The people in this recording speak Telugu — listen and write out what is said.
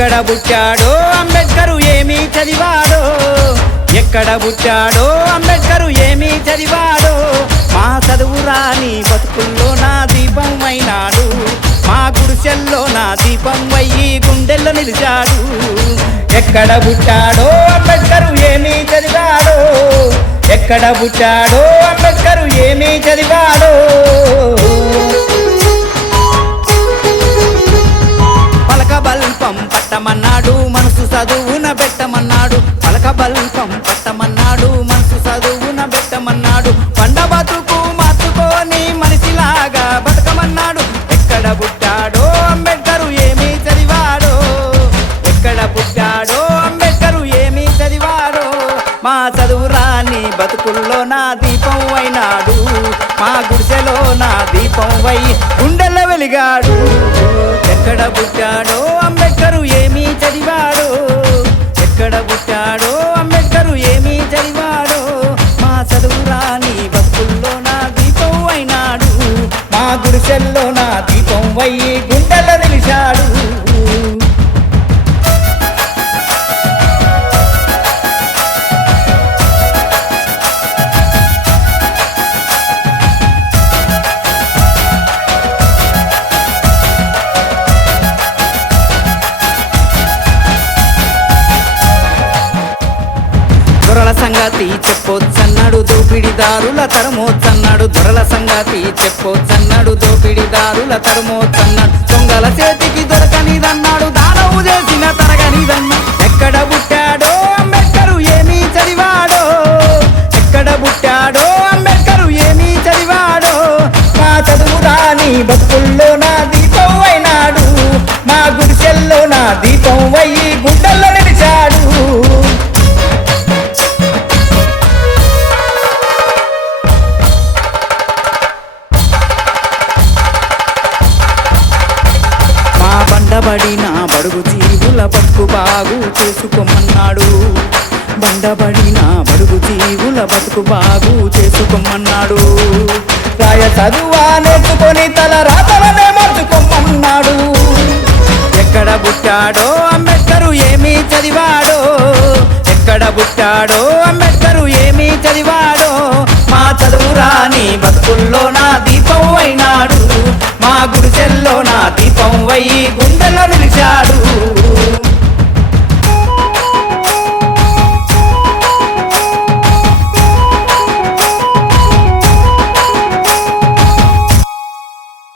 ఎక్కడ పుట్టాడో అంబేద్కర్ ఏమీ చదివాడో, ఎక్కడ పుట్టాడో అంబేద్కర్ ఏమీ చదివాడో, మా చదువు రాని బతుకుల్లో నా దీపం అయినాడు, మా గుడిసెల్లో నా దీపం అయ్యి గుండెల్లో నిలిచాడు. ఎక్కడ పుట్టాడో అంబేద్కర్ ఏమీ చదివాడో, ఎక్కడ పుట్టాడో అంబేద్కర్ ఏమీ చదివాడో. పలక బల్పం పట్టమన్నాడు, మనసు చదువున పెట్టమన్నాడు, పలక బల్పం పట్టమన్నాడు, మనసు చదువున పెట్టమన్నాడు, పండ బతుకు మార్చుకొని మనిషిలాగా బతకమన్నాడు. ఎక్కడ పుట్టాడో అంబేద్కర్ ఏమీ చదివాడో, ఎక్కడ పుట్టాడో అంబేద్కర్ ఏమీ చదివాడో, మా చదువు రాని బతుకుల్లో నా దీపం అయినాడు, మా గుడిసెలో నా దీపం వై గుండెల్లో వెలిగాడు. ఎక్కడ పుట్టాడో అంబేద్కర్ ఏమీ చదివాడో, ఎక్కడ పుట్టాడో అంబేద్కర్ ఏమీ చదివాడో, మా చదువు రాని బతుకుల్లో నా దీపం అయినాడు, మా గుడిసెల్లో నా దీపం వై గుండెల్లో నిలిచాడు. దొరల సంగతి చెప్పొచ్చన్నాడు, దోపిడిదారుల తరమోచ్చన్నాడు, దొరల సంగతి చెప్పొచ్చన్నాడు, దోపిడిదారుల తరమోచ్చన్నాడు, దొంగల చేతికి దొరకనిదన్నాడు, దానవు చేసిన తరగనిదన్నాడు. ఎక్కడ పుట్టాడో అంబేద్కర్ ఏమీ చదివాడో, ఎక్కడ పుట్టాడో అంబేద్కర్ ఏమీ చదివాడో, మా చదువు రాని బతుకుల్లో నా దీపం అయినాడు, మా గుడిసెల్లో నా దీపం అయ్యి గుండెల్లో నిలిచాడు. బండబడిన బడుగు జీవుల బతుకు బాగు చేసుకోమన్నాడు, బండబడిన బడుగు జీవుల బతుకు బాగు చేసుకోమన్నాడు, రాయ చదువా నేర్చుకొని తల రాతలనే మార్చుకోమన్నాడు. ఎక్కడ పుట్టాడో అంబేద్కర్ ఏమీ చదివాడో, ఎక్కడ పుట్టాడో అంబేద్కర్ ఏమీ చదివాడో, మా చదువు రాని బతుకుల్లో నా దీపం అయినాడు, మా గుడిసెల్లో నా దీపం వై